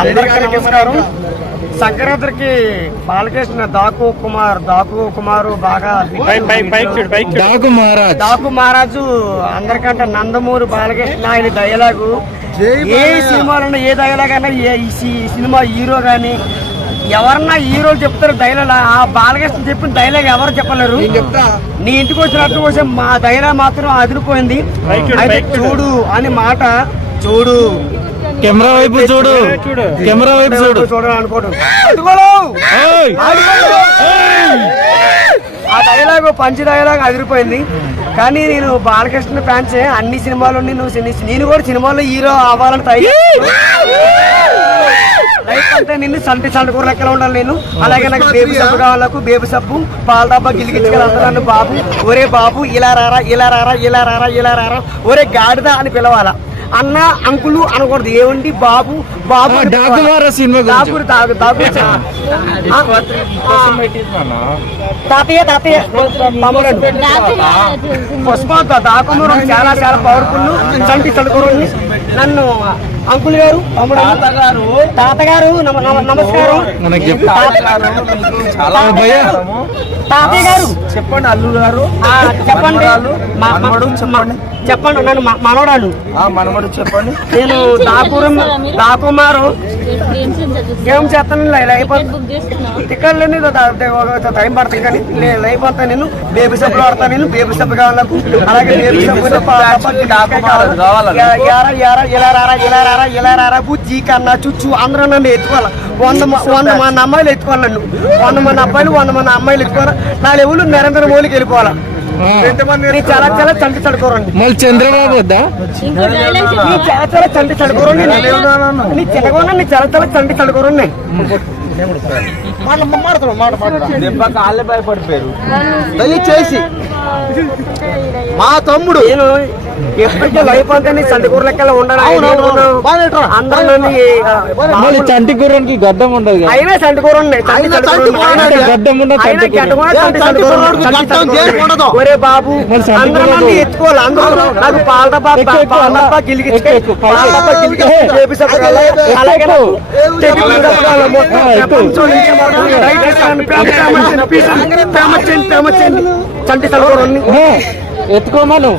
అందరికీ నమస్కారం. సంక్రాంతికి బాలకృష్ణ దాకు కుమారు బాగా దాకు మహారాజు అందరికంటే నందమూరి బాలకృష్ణ ఆయన డైలాగు ఏ సినిమాలో ఏ డైలాగ్ అయినా ఈ సినిమా హీరో గాని ఎవరన్నా హీరోలు చెప్తారు డైలాగ్. ఆ బాలకృష్ణ చెప్పిన డైలాగ్ ఎవరు చెప్పలేరు. నీ ఇంటికి వచ్చినట్టు కోసం మా డైలాగ్ మాత్రం అదిరిపోయింది. అయితే చూడు అని మాట చూడు, కెమెరా వైపు చూడు, కెమెరా వైపు చూడు చూడాలనుకోడు. ఆ డైలాగ్ పంచి డైలాగ్ అదిరిపోయింది. కానీ నేను బాలకృష్ణ ఫ్యాన్సే. అన్ని సినిమాలు నేను కూడా సినిమాలో హీరో అవ్వాలని ట్రై లైఫ్ అంతా నిన్ను సంటి కూర లెక్కలో ఉండాలి నేను. అలాగే నాకు బేబీ సబ్బు కావాలకు బేబీ సబ్బు పాల డబ్బా గిలిగించగలందరూ బాబు ఒరే బాబు ఇలా రారా ఇలా రారా ఇలా రారా ఇలా రారా ఒరే గాడిద అని పిలవాలా. అన్న అంకులు అనకూడదు. ఏమండి బాబు బాబు తాతయ్య తాతయ్య పుష్ప దాకుమారు చాలా చాలా పవర్ఫుల్. చంటి తడుకోరు నన్ను అంకుల్ గారు తాతగారు నమస్కారం. తాతయ్య గారు చెప్పండి. అల్లుడు గారు చెప్పండి. చెప్పండి నన్ను మనవడాను మనమడు చెప్పండి. నేను దాకుమారు ఏం చేస్తాను టికెట్లన్నీ టైం పడుతుంది కానీ అయిపోతా. నేను బేబీ సబ్బులు వాడతాను. నేను బేబీ సబ్బు కావాలకు అలాగే బేబీ సబ్బు ఇలా రారా ఇలా రారా బుజ్జి కన్నా చుచ్చు అందరూ నన్ను ఎత్తుకోవాలి. 100 మంది అమ్మాయిలు ఎత్తుకోవాలి. నన్ను 100 మంది అబ్బాయిలు 100 మంది అమ్మాయిలు ఎత్తుకోవాలి. నా లెవెల్ నిరంతర మూలికి వెళ్ళిపోవాలా. చాలా చాలా చంటి చడుకోరండి. చంద్రబాబు వద్దా చాలా చాలా చంటి చడుకోరండి. నీ చిన్నగా నీ చాలా చాలా చంటి చడుకోరండి. దెబ్బ కాళ్ళే భయపడిపోయారు దయచేసి. మా తమ్ముడు నేను ఎప్పటికీ లైఫ్ అంతా నీ చంటి కూర లెక్కలో ఉండాలి. అందరూ చంటి కూరకి గడ్డం ఉండదు. అయినా చంటి కూర గడ్డం ఒరే బాబు అందరూ నన్ను ఎత్తుకోవాలి. అందరూ నాకు పాల డబ్బా చంటి తలకూర ఎత్తుకోమను.